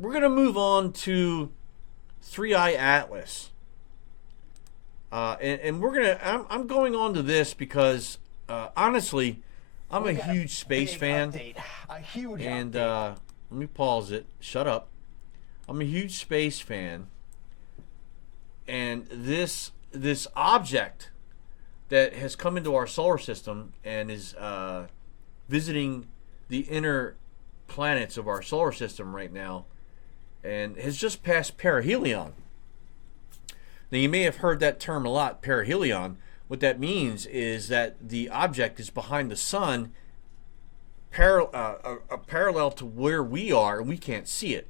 we're going to move on to 3IAtlas. And we're going to, I'm going on to this because, honestly, I'm a huge space fan. A huge and update. let me pause it. Shut up. I'm a huge space fan. And this object that has come into our solar system and is visiting the inner planets of our solar system right now and has just passed perihelion. Now, you may have heard that term a lot, perihelion. What that means is that the object is behind the sun, parallel to where we are, and we can't see it.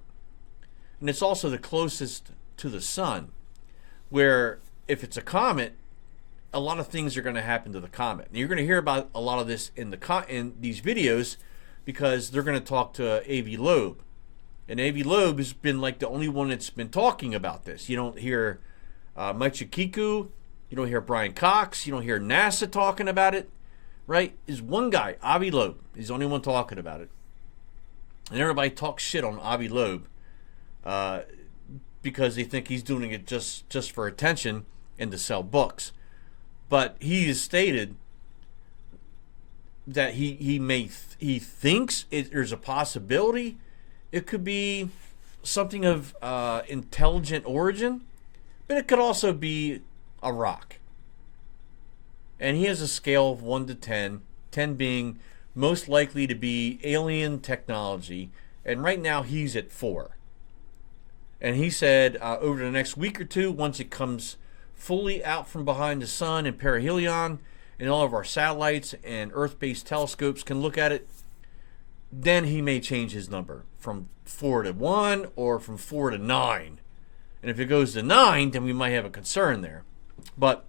And it's also the closest to the sun, where if it's a comet, a lot of things are going to happen to the comet. And you're going to hear about a lot of this in these videos because they're going to talk to Avi Loeb. And Avi Loeb has been like the only one that's been talking about this. You don't hear Michikuku, you don't hear Brian Cox, you don't hear NASA talking about it, right? Is one guy, Avi Loeb. He's the only one talking about it. And everybody talks shit on Avi Loeb because they think he's doing it just for attention and to sell books. But he has stated that he thinks there's a possibility it could be something of intelligent origin, but it could also be a rock. And he has a scale of 1 to 10, 10 being most likely to be alien technology, and right now he's at 4. And he said over the next week or two, once it comes fully out from behind the sun and perihelion, and all of our satellites and Earth-based telescopes can look at it, then he may change his number from 4 to 1 or from 4 to 9. And if it goes to 9, then we might have a concern there. But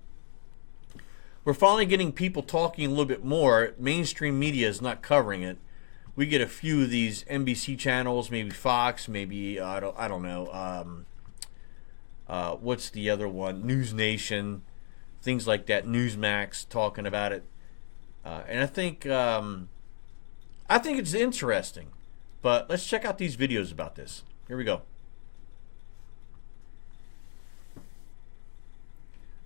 we're finally getting people talking a little bit more. Mainstream media is not covering it. We get a few of these NBC channels, maybe Fox, maybe I don't know. What's the other one? News Nation, things like that. Newsmax talking about it, and I think it's interesting. But let's check out these videos about this. Here we go.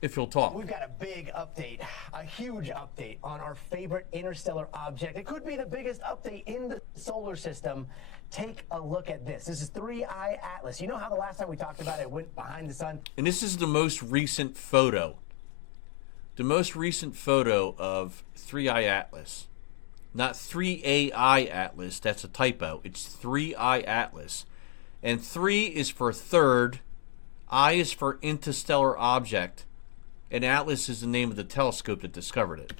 If you'll talk. We've got a big update, a huge update on our favorite interstellar object. It could be the biggest update in the solar system. Take a look at this. This is 3IAtlas. You know how the last time we talked about it went behind the sun? And this is the most recent photo. The most recent photo of 3IAtlas. Not 3AIAtlas. That's a typo. It's 3IAtlas. And 3 is for third. I is for interstellar object. And Atlas is the name of the telescope that discovered it.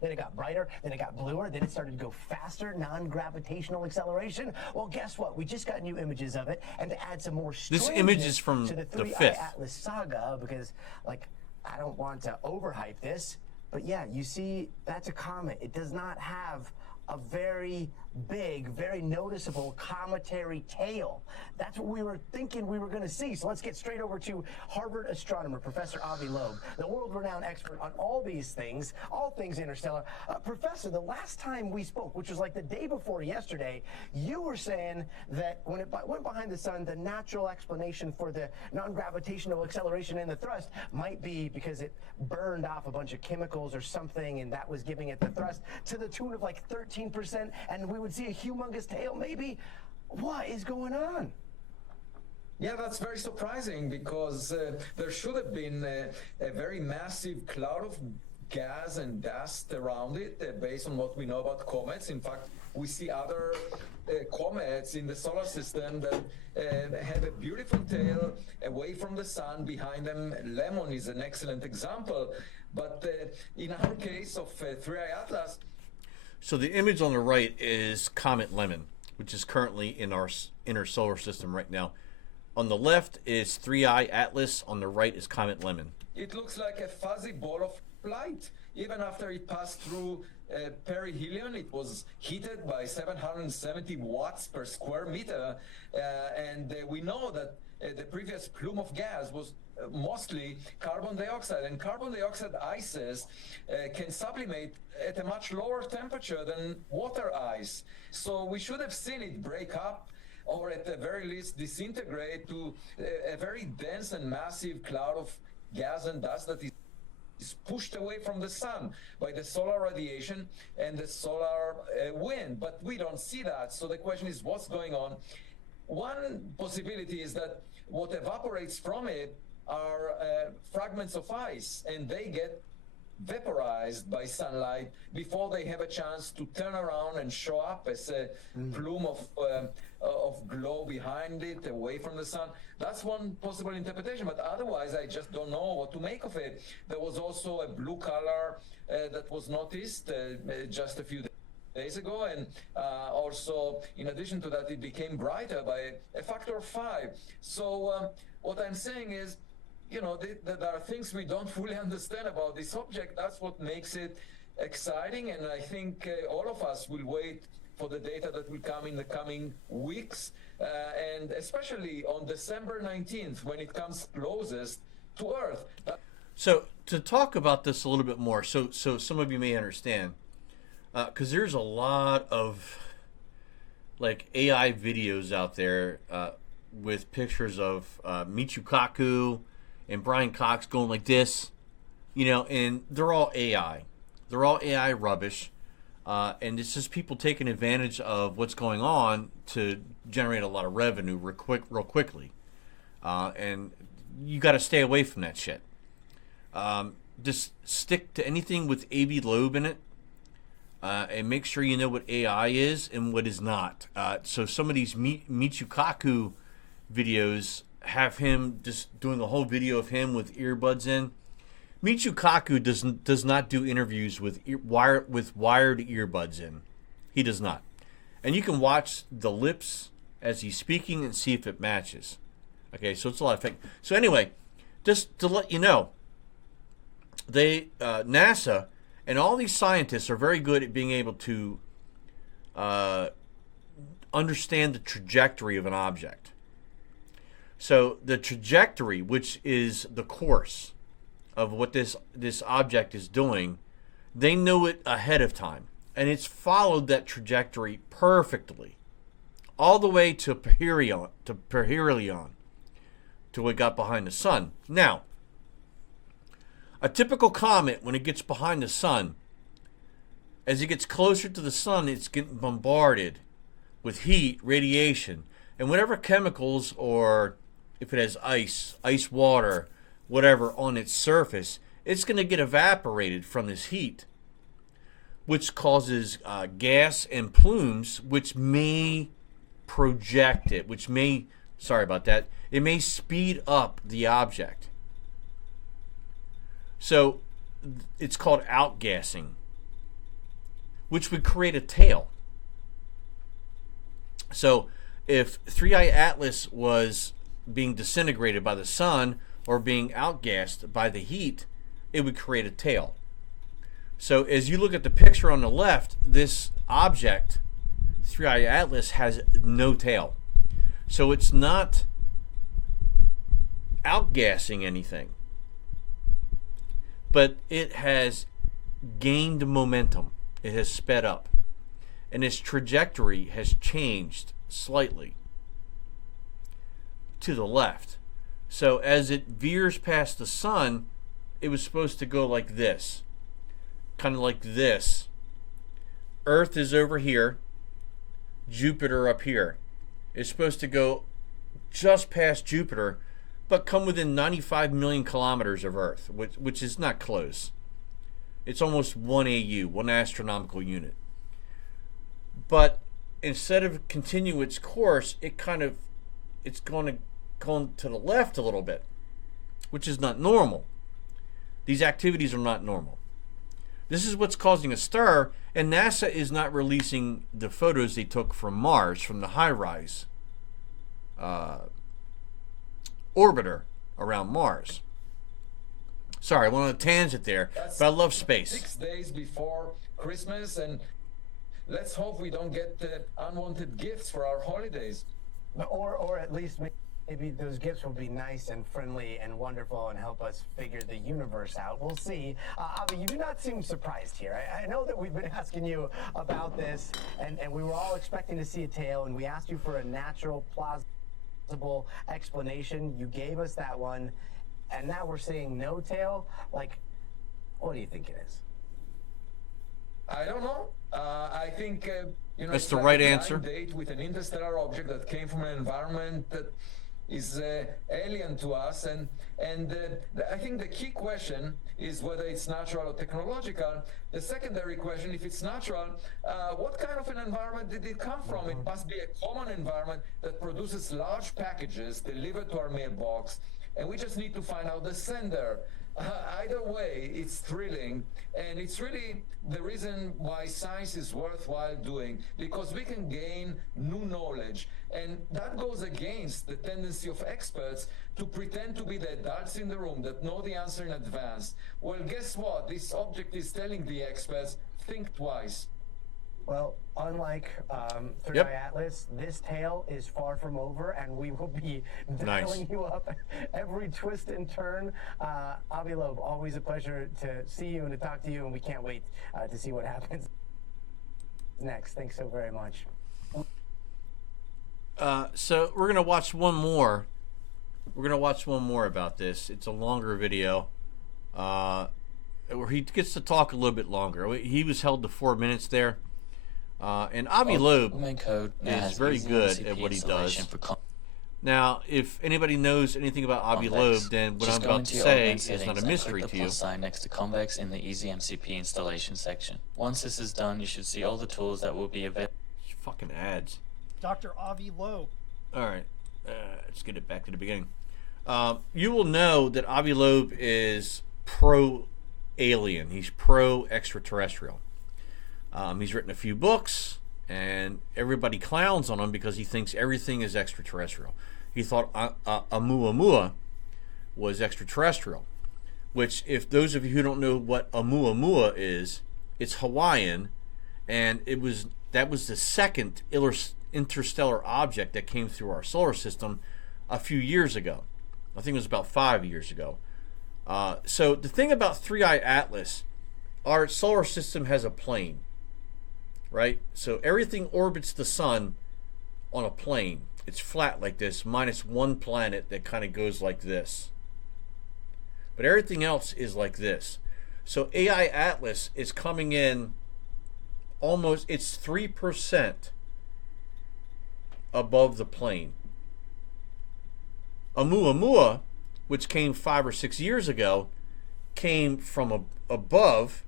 Then it got brighter, then it got bluer, then it started to go faster, non-gravitational acceleration. Well, guess what? We just got new images of it, and to add some more this image is from to the 3IAtlas saga, because, like, I don't want to overhype this, but yeah, you see, that's a comet. It does not have a very big, very noticeable cometary tail. That's what we were thinking we were going to see. So let's get straight over to Harvard astronomer, Professor Avi Loeb, the world-renowned expert on all these things, all things interstellar. Professor, the last time we spoke, which was like the day before yesterday, you were saying that when it went behind the sun, the natural explanation for the non-gravitational acceleration in the thrust might be because it burned off a bunch of chemicals or something, and that was giving it the thrust to the tune of like 13%, and we would see a humongous tail, maybe. What is going on? Yeah, that's very surprising because there should have been a very massive cloud of gas and dust around it based on what we know about comets. In fact, we see other comets in the solar system that have a beautiful tail away from the sun behind them. Lemon is an excellent example. But in our case of 3IAtlas, so the image on the right is Comet Lemon, which is currently in our inner solar system right now. On the left is 3IAtlas. On the right is Comet Lemon. It looks like a fuzzy ball of light. Even after it passed through perihelion, it was heated by 770 watts per square meter. And we know that the previous plume of gas was mostly carbon dioxide, and carbon dioxide ices can sublimate at a much lower temperature than water ice. So we should have seen it break up, or at the very least disintegrate to a very dense and massive cloud of gas and dust that is pushed away from the sun by the solar radiation and the solar wind. But we don't see that. So the question is, what's going on? One possibility is that what evaporates from it are fragments of ice, and they get vaporized by sunlight before they have a chance to turn around and show up as a plume of glow behind it, away from the sun. That's one possible interpretation, but otherwise I just don't know what to make of it. There was also a blue color that was noticed just a few days ago, and also in addition to that, it became brighter by a factor of 5. So what I'm saying is, you know, there are things we don't fully understand about this object. That's what makes it exciting, and I think all of us will wait for the data that will come in the coming weeks, and especially on December 19th, when it comes closest to Earth. So to talk about this a little bit more, so some of you may understand, because there's a lot of like AI videos out there with pictures of Michio Kaku and Brian Cox going like this, you know, and they're all AI. They're all AI rubbish. And it's just people taking advantage of what's going on to generate a lot of revenue real quickly. And you got to stay away from that shit. Just stick to anything with A.B. Loeb in it. And make sure you know what AI is and what is not. So some of these Michio Kaku videos have him just doing a whole video of him with earbuds in. Michio Kaku does not do interviews with wired earbuds in. He does not. And you can watch the lips as he's speaking and see if it matches. Okay, so it's a lot of fake. So anyway, just to let you know, they NASA and all these scientists are very good at being able to understand the trajectory of an object. So the trajectory, which is the course of what this object is doing, they know it ahead of time. And it's followed that trajectory perfectly, all the way to perihelion, to what got behind the sun. Now, a typical comet, when it gets behind the sun, as it gets closer to the sun, it's getting bombarded with heat, radiation, and whatever chemicals, or if it has ice water, whatever on its surface, it's going to get evaporated from this heat, which causes gas and plumes, which may project it, which may, sorry about that, it may speed up the object. So it's called outgassing, which would create a tail. So if 3IAtlas was being disintegrated by the sun or being outgassed by the heat, it would create a tail. So as you look at the picture on the left, this object, 3IAtlas, has no tail. So it's not outgassing anything, but it has gained momentum. It has sped up, and its trajectory has changed slightly to the left. So as it veers past the sun, it was supposed to go like this, kind of like this. Earth is over here, Jupiter up here. It's supposed to go just past Jupiter, but come within 95 million kilometers of Earth, which is not close. It's almost 1 AU, 1 astronomical unit. But instead of continue its course, it's going to the left a little bit, which is not normal. These activities are not normal. This is what's causing a stir, and NASA is not releasing the photos they took from Mars, from the HiRISE orbiter around Mars. Sorry, I went on a tangent there, but I love space. 6 days before Christmas, and let's hope we don't get unwanted gifts for our holidays. Or at least Maybe those gifts will be nice and friendly and wonderful and help us figure the universe out. We'll see. Avi, you do not seem surprised here. I know that we've been asking you about this, and we were all expecting to see a tail, and we asked you for a natural, plausible explanation. You gave us that one, and now we're seeing no tail. Like, what do you think it is? I don't know. I think That's it's the like right a blind answer. date with an interstellar object that came from an environment that is alien to us, and I think the key question is whether it's natural or technological. The secondary question, if it's natural, what kind of an environment did it come from? It must be a common environment that produces large packages delivered to our mailbox, and we just need to find out the sender. Either way, it's thrilling, and it's really the reason why science is worthwhile doing, because we can gain new knowledge, and that goes against the tendency of experts to pretend to be the adults in the room that know the answer in advance. Well, guess what? This object is telling the experts, think twice. Well, unlike 3IAtlas, this tale is far from over, and we will be dialing you up every twist and turn. Avi Loeb, always a pleasure to see you and to talk to you, and we can't wait to see what happens next. Thanks so very much. So we're going to watch one more. We're going to watch one more about this. It's a longer video where he gets to talk a little bit longer. He was held to 4 minutes there. And Avi Loeb is very good at what he does. Now, if anybody knows anything about Avi Loeb, then what I'm about to say is not a mystery to you. Sign next to Convex in the Easy MCP installation section. Once this is done, you should see all the tools that will be available. Fucking ads. Dr. Avi Loeb. All right, let's get it back to the beginning. You will know that Avi Loeb is pro-alien. He's pro-extraterrestrial. He's written a few books, and everybody clowns on him because he thinks everything is extraterrestrial. He thought Oumuamua was extraterrestrial, which, if those of you who don't know what Oumuamua is, it's Hawaiian, and that was the second interstellar object that came through our solar system a few years ago. I think it was about 5 years ago. So the thing about 3IAtlas, our solar system has a plane, right? So everything orbits the sun on a plane. It's flat like this, minus one planet that kind of goes like this. But everything else is like this. So AI-Atlas is coming in almost, it's 3% above the plane. Oumuamua, which came 5 or 6 years ago, came from above,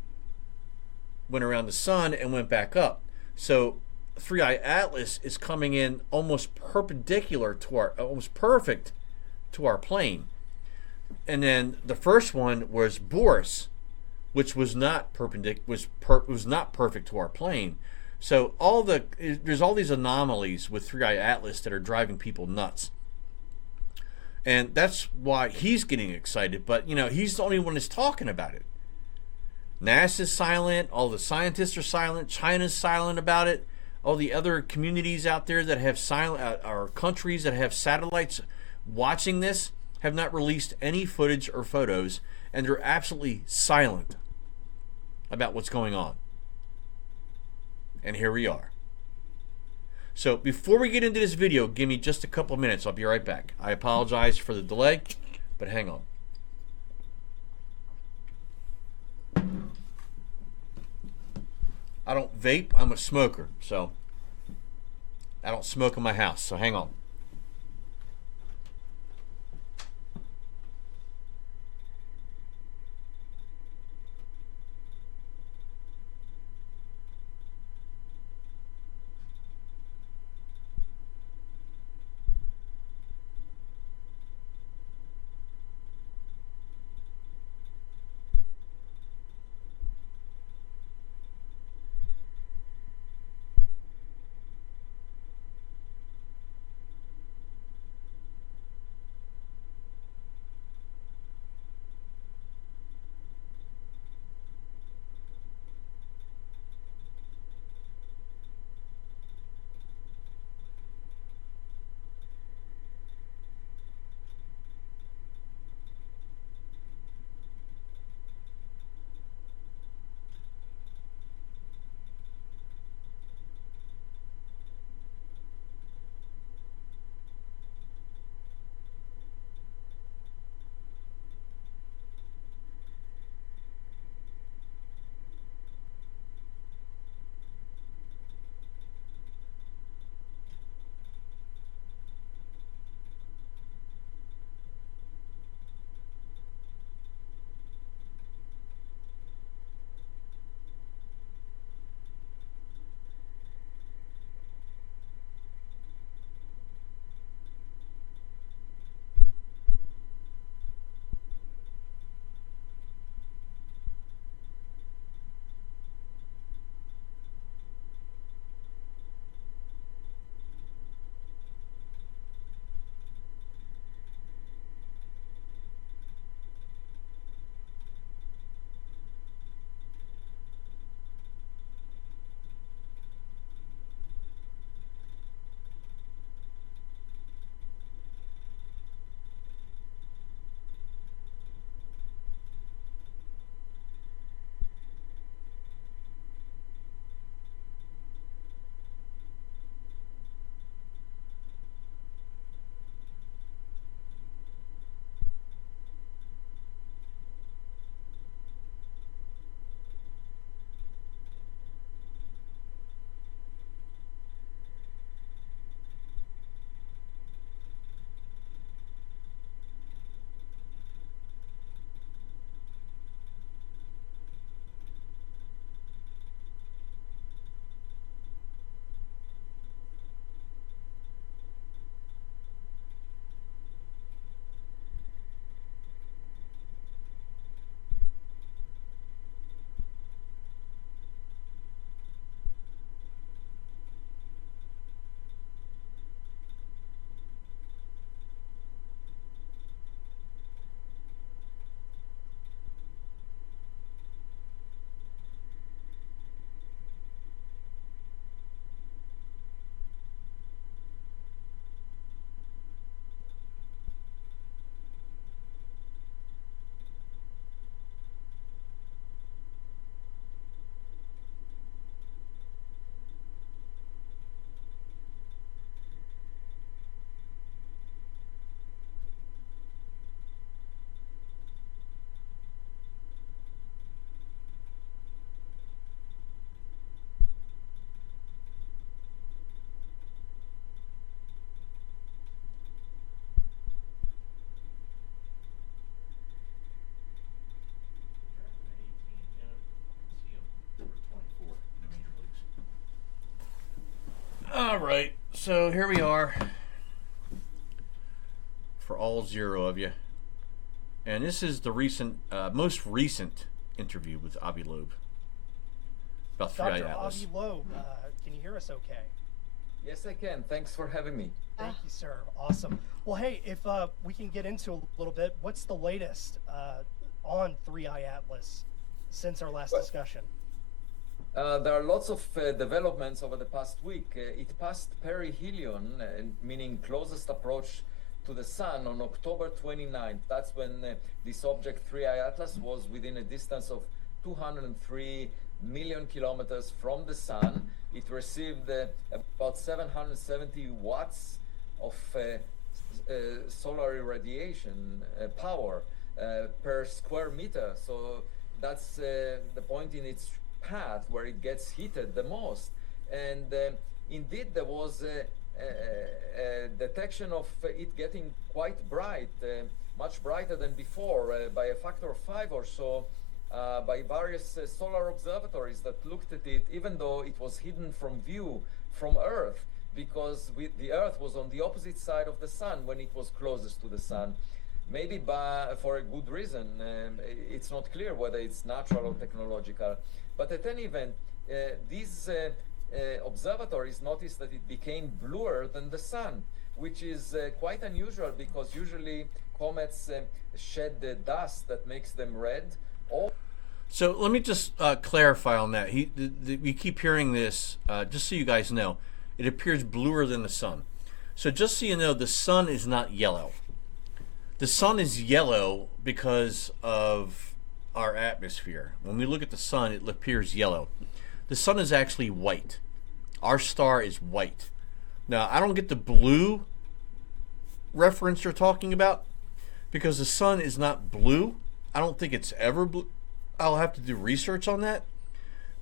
went around the sun, and went back up. So 3IAtlas is coming in almost perpendicular to our, almost perfect to our plane. And then the first one was Boris, which was not perpendicular, was not perfect to our plane. So there's all these anomalies with 3IAtlas that are driving people nuts. And that's why he's getting excited. But, you know, he's the only one that's talking about it. NASA's silent. All the scientists are silent. China's silent about it. All the other communities out there that have or countries that have satellites watching this have not released any footage or photos. And they're absolutely silent about what's going on. And here we are. So before we get into this video, give me just a couple of minutes. I'll be right back. I apologize for the delay, but hang on. I don't vape. I'm a smoker, so I don't smoke in my house. So hang on. All right, so here we are for all 0 of you. And this is the most recent interview with Avi Loeb about Dr. 3IAtlas. Avi Loeb, can you hear us okay? Yes, I can. Thanks for having me. Thank you, sir. Awesome. Well, hey, if we can get into a little bit, what's the latest on 3IAtlas since our last discussion? There are lots of developments over the past week. It passed perihelion, meaning closest approach to the sun, on October 29th. That's when this object 3IAtlas was within a distance of 203 million kilometers from the sun. It received about 770 watts of solar irradiation power per square meter. So that's the point in its path where it gets heated the most. And indeed, there was a detection of it getting quite bright, much brighter than before, by a factor of 5 or so, by various solar observatories that looked at it, even though it was hidden from view from Earth, because the Earth was on the opposite side of the sun when it was closest to the sun. Maybe for a good reason. It's not clear whether it's natural or technological. But at any event, these observatories noticed that it became bluer than the sun, which is quite unusual because usually comets shed the dust that makes them red. So let me just clarify on that. We keep hearing this, just so you guys know, it appears bluer than the sun. So just so you know, the sun is not yellow. The sun is yellow because of our atmosphere. When we look at the sun, it appears yellow. The sun is actually white. Our star is white. Now, I don't get the blue reference you're talking about because the sun is not blue. I don't think it's ever blue. I'll have to do research on that.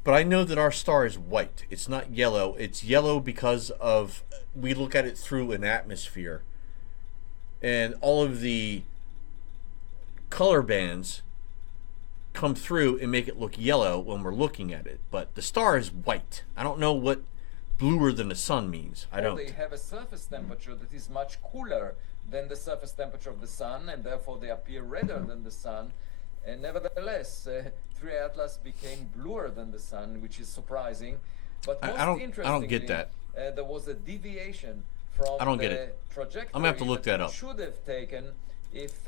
But I know that our star is white. It's not yellow. It's yellow because of we look at it through an atmosphere. And all of the color bands come through and make it look yellow when we're looking at it. But the star is white. I don't know what bluer than the sun means. I don't. They have a surface temperature that is much cooler than the surface temperature of the sun, and therefore they appear redder than the sun. And nevertheless, 3IAtlas became bluer than the sun, which is surprising. But most I don't interestingly, get that. There was a deviation from I don't get the it. trajectory I'm gonna have to look that it up. should have taken if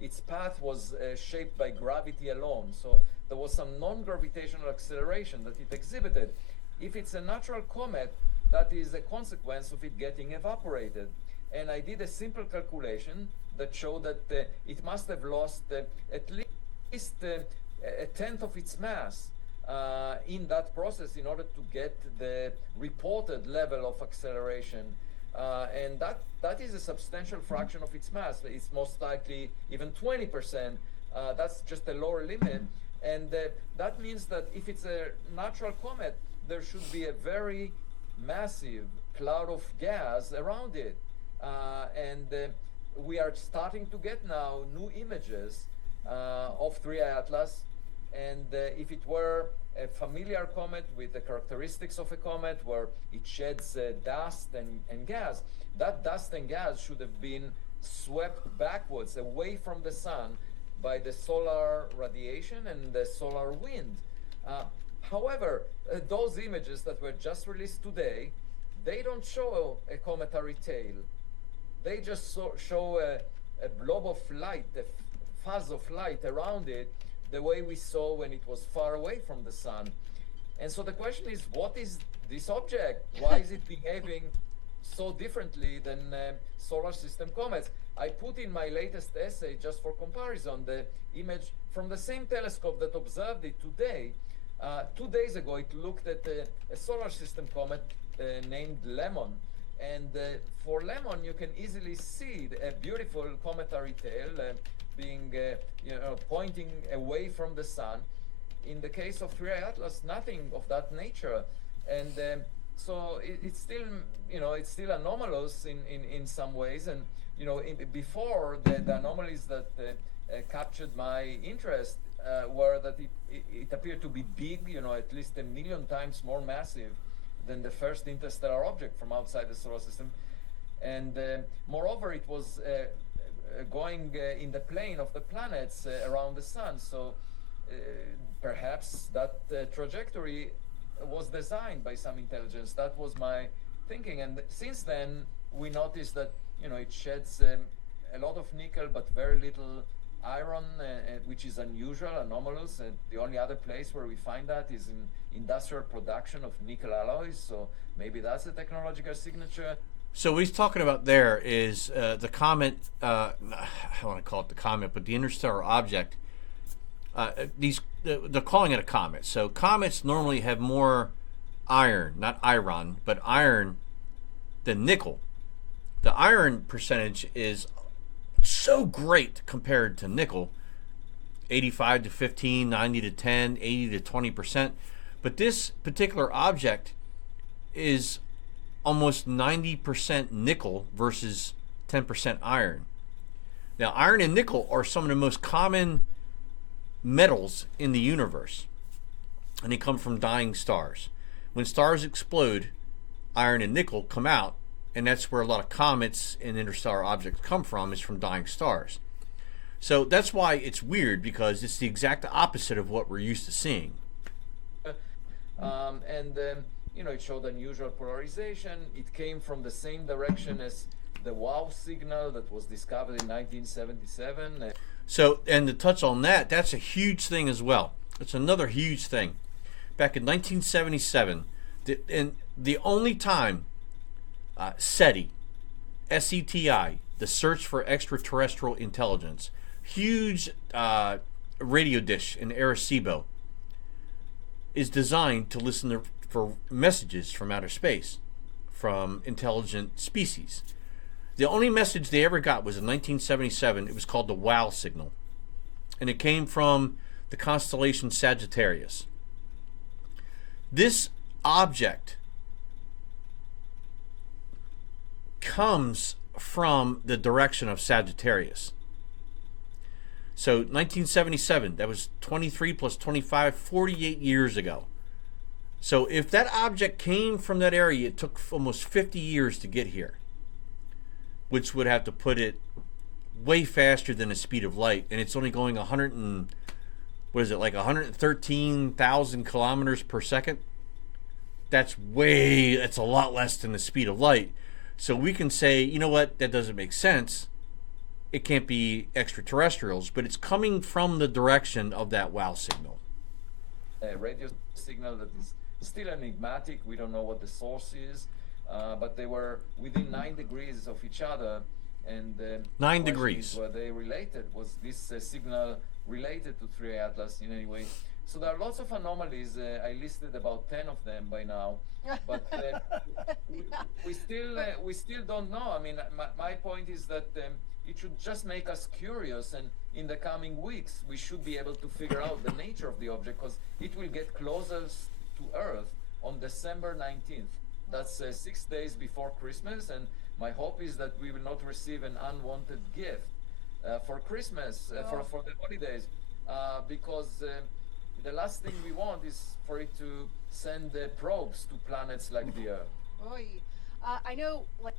its path was shaped by gravity alone. So there was some non-gravitational acceleration that it exhibited. If it's a natural comet, that is a consequence of it getting evaporated. And I did a simple calculation that showed that it must have lost at least a tenth of its mass in that process in order to get the reported level of acceleration. And that is a substantial fraction of its mass. It's most likely even 20%. That's just a lower limit. And that means that if it's a natural comet, there should be a very massive cloud of gas around it. And we are starting to get now new images of 3IAtlas. And if it were a familiar comet with the characteristics of a comet where it sheds dust and gas, that dust and gas should have been swept backwards away from the sun by the solar radiation and the solar wind. However, those images that were just released today, they don't show a cometary tail. They just show a blob of light, a fuzz of light around it, the way we saw when it was far away from the sun. And so the question is, what is this object? Why is it behaving so differently than solar system comets? I put in my latest essay, just for comparison, the image from the same telescope that observed it today. 2 days ago, it looked at a solar system comet named Lemon. And for Lemon, you can easily see a beautiful cometary tail being, pointing away from the sun. In the case of 3IAtlas, nothing of that nature. And so it's still, it's still anomalous in some ways. And, before the anomalies that captured my interest were that it appeared to be big, at least 1 million times more massive than the first interstellar object from outside the solar system. And moreover, it was going in the plane of the planets around the sun. So perhaps that trajectory was designed by some intelligence. That was my thinking. And since then, we noticed that, you know, it sheds a lot of nickel, but very little iron, which is unusual, anomalous. The only other place where we find that is in industrial production of nickel alloys. So maybe that's a technological signature. So what he's talking about there is the comet, I don't want to call it the comet, but the interstellar object. They're calling it a comet. So comets normally have more iron, not iron, but iron than nickel. The iron percentage is so great compared to nickel, 85 to 15, 90 to 10, 80 to 20%. But this particular object is almost 90% nickel versus 10% iron. Now, iron and nickel are some of the most common metals in the universe, and they come from dying stars. When stars explode, iron and nickel come out, and that's where a lot of comets and interstellar objects come from, is from dying stars. So that's why it's weird, because it's the exact opposite of what we're used to seeing. You know, it showed unusual polarization. It came from the same direction as the WOW signal that was discovered in 1977. So, and to touch on that, that's a huge thing as well. It's another huge thing. Back in 1977, the only time SETI, SETI, the Search for Extraterrestrial Intelligence, huge radio dish in Arecibo, is designed to listen for messages from outer space, from intelligent species. The only message they ever got was in 1977. It was called the WOW signal, and it came from the constellation Sagittarius. This object comes from the direction of Sagittarius. So 1977, that was 23 plus 25, 48 years ago. So if that object came from that area, it took almost 50 years to get here, which would have to put it way faster than the speed of light, and it's only going 113,000 kilometers per second. That's a lot less than the speed of light. So we can say, you know what, that doesn't make sense. It can't be extraterrestrials, but it's coming from the direction of that WOW signal. A radio signal that is still enigmatic. We don't know what the source is, but they were within 9 degrees of each other. And 9 degrees. Were they related? Was this signal related to 3IAtlas in any way? So there are lots of anomalies. I listed about 10 of them by now, but we still don't know. I mean, my point is that it should just make us curious, and in the coming weeks we should be able to figure out the nature of the object, because it will get closer to Earth on December 19th. That's 6 days before Christmas, and my hope is that we will not receive an unwanted gift for Christmas, for the holidays, because the last thing we want is for it to send probes to planets like the Earth. Oy. I know, like.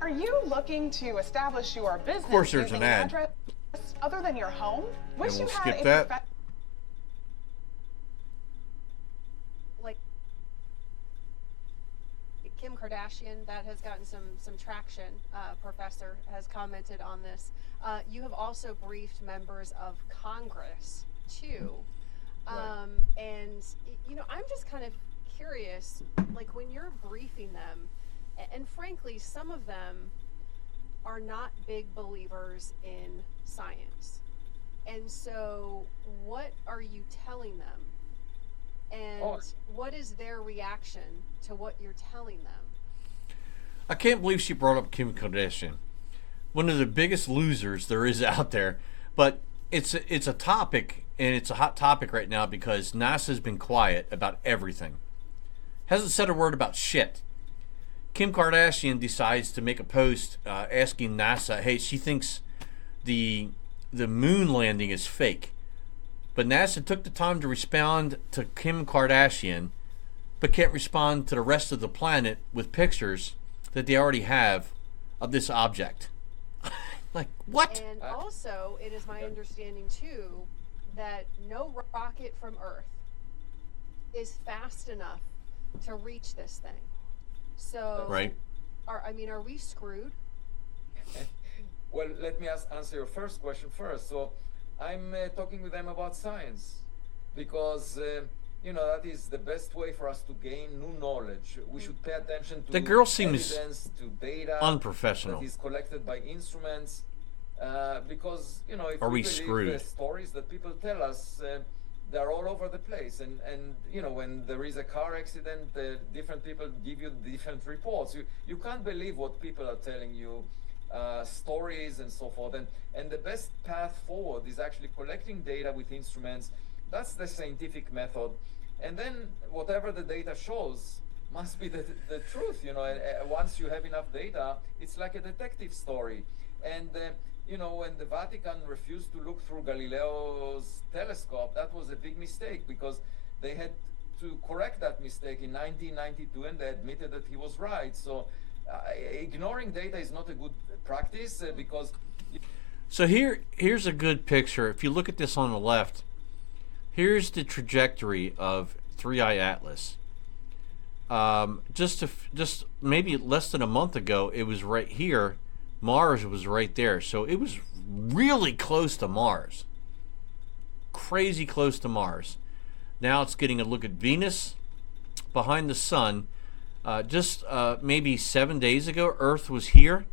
Are you looking to establish your business Of course there's using an ad. address other than your home? Wish And you we'll had skip a that. Like Kim Kardashian, that has gotten some traction. Professor has commented on this. You have also briefed members of Congress too, and you know, I'm just kind of curious, like when you're briefing them, and frankly, some of them are not big believers in science, and so what are you telling them? And what is their reaction to what you're telling them? I can't believe she brought up Kim Kardashian, one of the biggest losers there is out there. But it's a topic, and it's a hot topic right now because NASA's been quiet about everything. Hasn't said a word about shit. Kim Kardashian decides to make a post asking NASA, hey, she thinks the moon landing is fake. But NASA took the time to respond to Kim Kardashian but can't respond to the rest of the planet with pictures that they already have of this object. Like, what? And also, it is my understanding too that no rocket from Earth is fast enough to reach this thing. So, Right. are we screwed? Well, let me answer your first question first. So I'm talking with them about science because, that is the best way for us to gain new knowledge. We should pay attention to The girl seems evidence, to data unprofessional. that is collected by instruments. Because, if Are we believe screwed? the stories that people tell us, they're all over the place. And when there is a car accident, different people give you different reports. You can't believe what people are telling you. Stories and so forth, and the best path forward is actually collecting data with instruments. That's the scientific method, and then whatever the data shows must be the truth. Once you have enough data, it's like a detective story. And when the Vatican refused to look through Galileo's telescope, that was a big mistake because they had to correct that mistake in 1992, and they admitted that he was right. So ignoring data is not a good practice because. So here's a good picture. If you look at this on the left, here's the trajectory of 3IAtlas. Just maybe less than a month ago, it was right here. Mars was right there, so it was really close to Mars. Crazy close to Mars. Now it's getting a look at Venus behind the sun. Just maybe 7 days ago, Earth was here,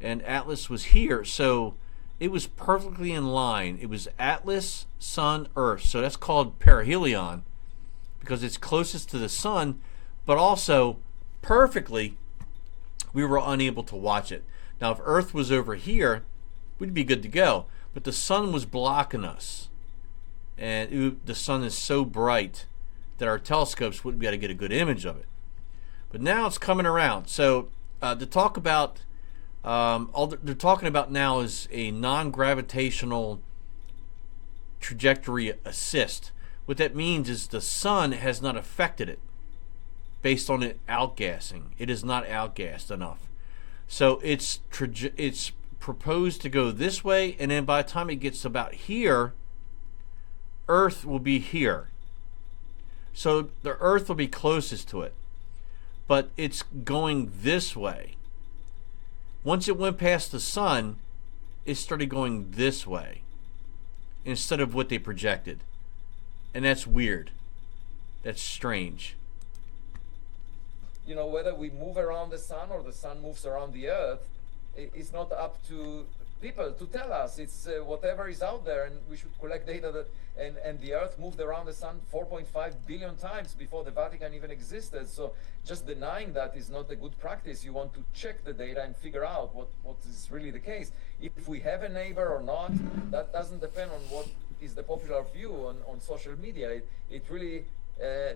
and Atlas was here. So it was perfectly in line. It was Atlas, Sun, Earth. So that's called perihelion because it's closest to the sun, but also perfectly, we were unable to watch it. Now, if Earth was over here, we'd be good to go. But the sun was blocking us, and the sun is so bright that our telescopes wouldn't be able to get a good image of it. But now it's coming around. So to talk about, all they're talking about now is a non-gravitational trajectory assist. What that means is the sun has not affected it based on it outgassing. It is not outgassed enough. So it's proposed to go this way, and then by the time it gets about here, Earth will be here. So the Earth will be closest to it. But it's going this way. Once it went past the sun, it started going this way instead of what they projected. And that's weird. That's strange. Whether we move around the sun or the sun moves around the Earth, it's not up to people to tell us. It's whatever is out there, and we should collect data that. And the Earth moved around the sun 4.5 billion times before the Vatican even existed. So just denying that is not a good practice. You want to check the data and figure out what is really the case. If we have a neighbor or not, that doesn't depend on what is the popular view on social media. It really,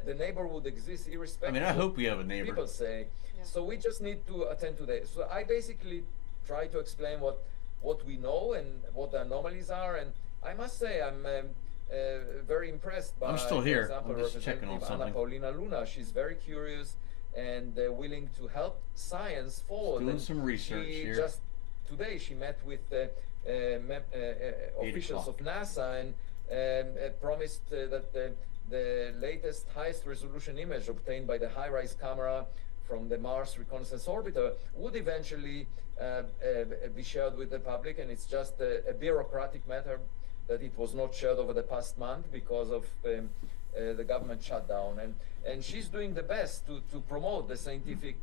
the neighbor would exist irrespective. I hope we have a neighbor. People say. Yeah. So we just need to attend to that. So I basically try to explain what we know and what the anomalies are. And I must say, I'm very impressed by, I'm still here. for example, I'm just checking on Representative Anna Paulina Luna. She's very curious and willing to help science forward. Doing some research here. Just today, she met with officials of NASA and promised that the latest highest resolution image obtained by the HiRISE camera from the Mars Reconnaissance Orbiter would eventually be shared with the public, and it's just a bureaucratic matter that it was not shared over the past month because of the government shutdown. And she's doing the best to promote the scientific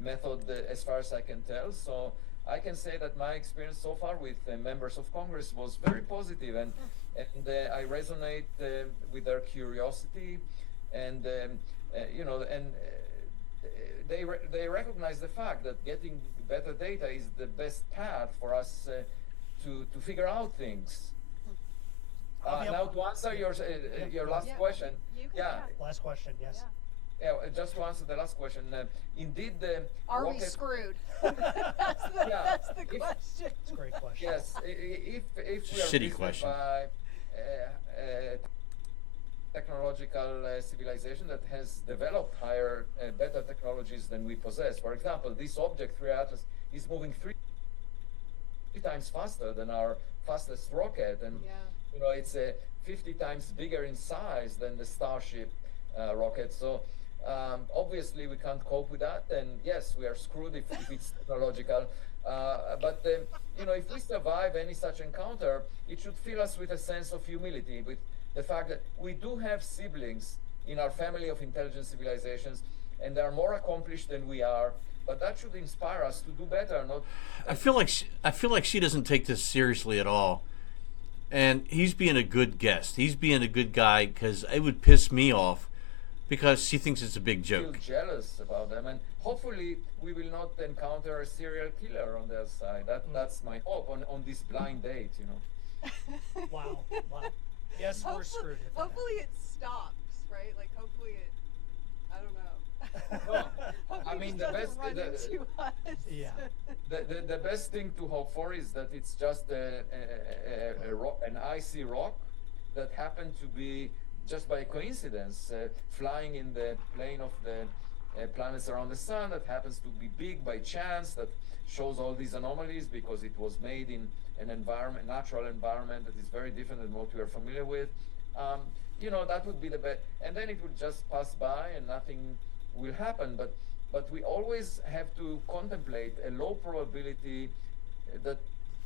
method as far as I can tell. So I can say that my experience so far with members of Congress was very positive, and I resonate with their curiosity, and they recognize the fact that getting better data is the best path for us to figure out things. Now to answer your last question, Last question, yes. Yeah, just to answer the last question, indeed, are we screwed? That's the question. It's a great question. Yes, if we are Shitty visited question. by technological civilization that has developed higher, better technologies than we possess. For example, this object, 3IAtlas, is moving three times faster than our fastest rocket, and it's 50 times bigger in size than the Starship rocket. So obviously we can't cope with that, and yes, we are screwed if it's technological. But if we survive any such encounter, it should fill us with a sense of humility, with the fact that we do have siblings in our family of intelligent civilizations, and they are more accomplished than we are. But that should inspire us to do better. Not. I feel like she doesn't take this seriously at all, and he's being a good guest. He's being a good guy, because it would piss me off because she thinks it's a big joke. Feel jealous about them, and hopefully we will not encounter a serial killer on their side. That's my hope on this blind date. Wow. Yes, we're screwed. Hopefully it stops, right? Like hopefully it. I don't know. Well, I mean, the best. Yeah. The best thing to hope for is that it's just an icy rock that happened to be, just by coincidence, flying in the plane of the planets around the sun, that happens to be big by chance, that shows all these anomalies because it was made in an environment, natural environment that is very different than what we are familiar with. That would be the best, and then it would just pass by and nothing will happen. But we always have to contemplate a low probability that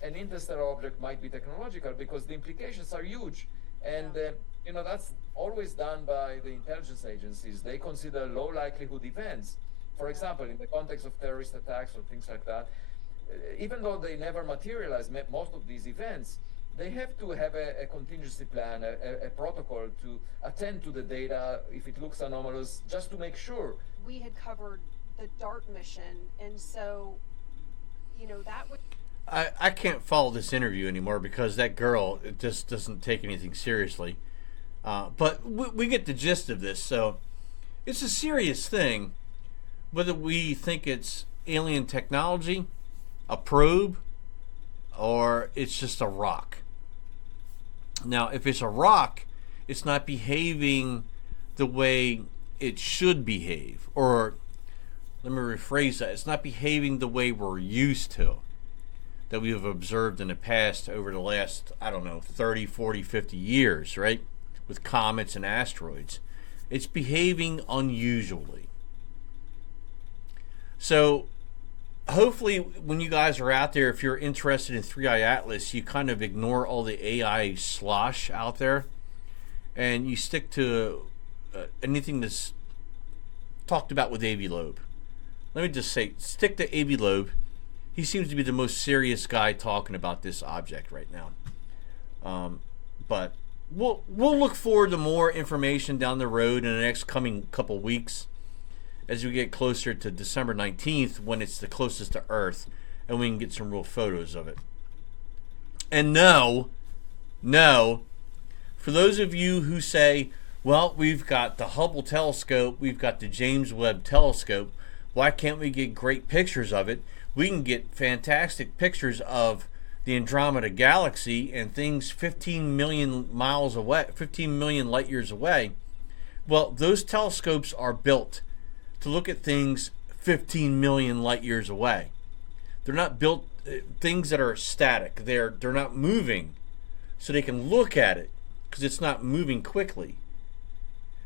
an interstellar object might be technological, because the implications are huge. And that's always done by the intelligence agencies. They consider low likelihood events. For example, in the context of terrorist attacks or things like that, even though they never materialize, most of these events, they have to have a contingency plan, a protocol to attend to the data if it looks anomalous, just to make sure. We had covered the DART mission, and so, that would. I can't follow this interview anymore because that girl, it just doesn't take anything seriously. But we get the gist of this. So it's a serious thing, whether we think it's alien technology, a probe, or it's just a rock. Now, if it's a rock, it's not behaving the way it should behave. Or, let me rephrase that, it's not behaving the way we're used to, that we have observed in the past over the last, 30, 40, 50 years, right? With comets and asteroids. It's behaving unusually. So, hopefully, when you guys are out there, if you're interested in 3IAtlas, you kind of ignore all the AI slosh out there, and you stick to anything that's talked about with Avi Loeb. Let me just say, stick to Avi Loeb. He seems to be the most serious guy talking about this object right now. But we'll look forward to more information down the road in the next coming couple weeks, as we get closer to December 19th, when it's the closest to Earth, and we can get some real photos of it. And no, for those of you who say, well, we've got the Hubble telescope, we've got the James Webb telescope, why can't we get great pictures of it? We can get fantastic pictures of the Andromeda galaxy and things 15 million miles away, 15 million light years away. Well, those telescopes are built to look at things 15 million light years away. They're not built things that are static. They're not moving, so they can look at it because it's not moving quickly.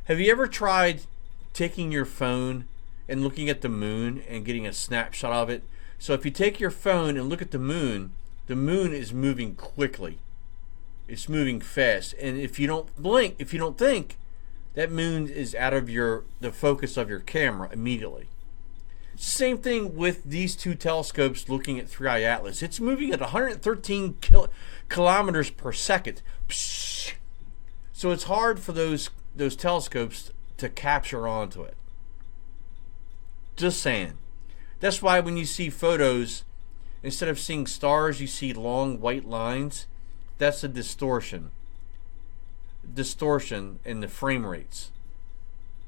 Have you ever tried taking your phone and looking at the moon and getting a snapshot of it? So if you take your phone and look at the moon is moving quickly. It's moving fast, and if you don't blink, if you don't think, that moon is out of the focus of your camera immediately. Same thing with these two telescopes looking at 3IAtlas. It's moving at 113 kilometers per second. So it's hard for those telescopes to capture onto it. Just saying. That's why when you see photos, instead of seeing stars, you see long white lines. That's a distortion in the frame rates,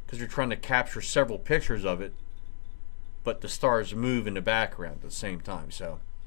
because you're trying to capture several pictures of it, but the stars move in the background at the same time. So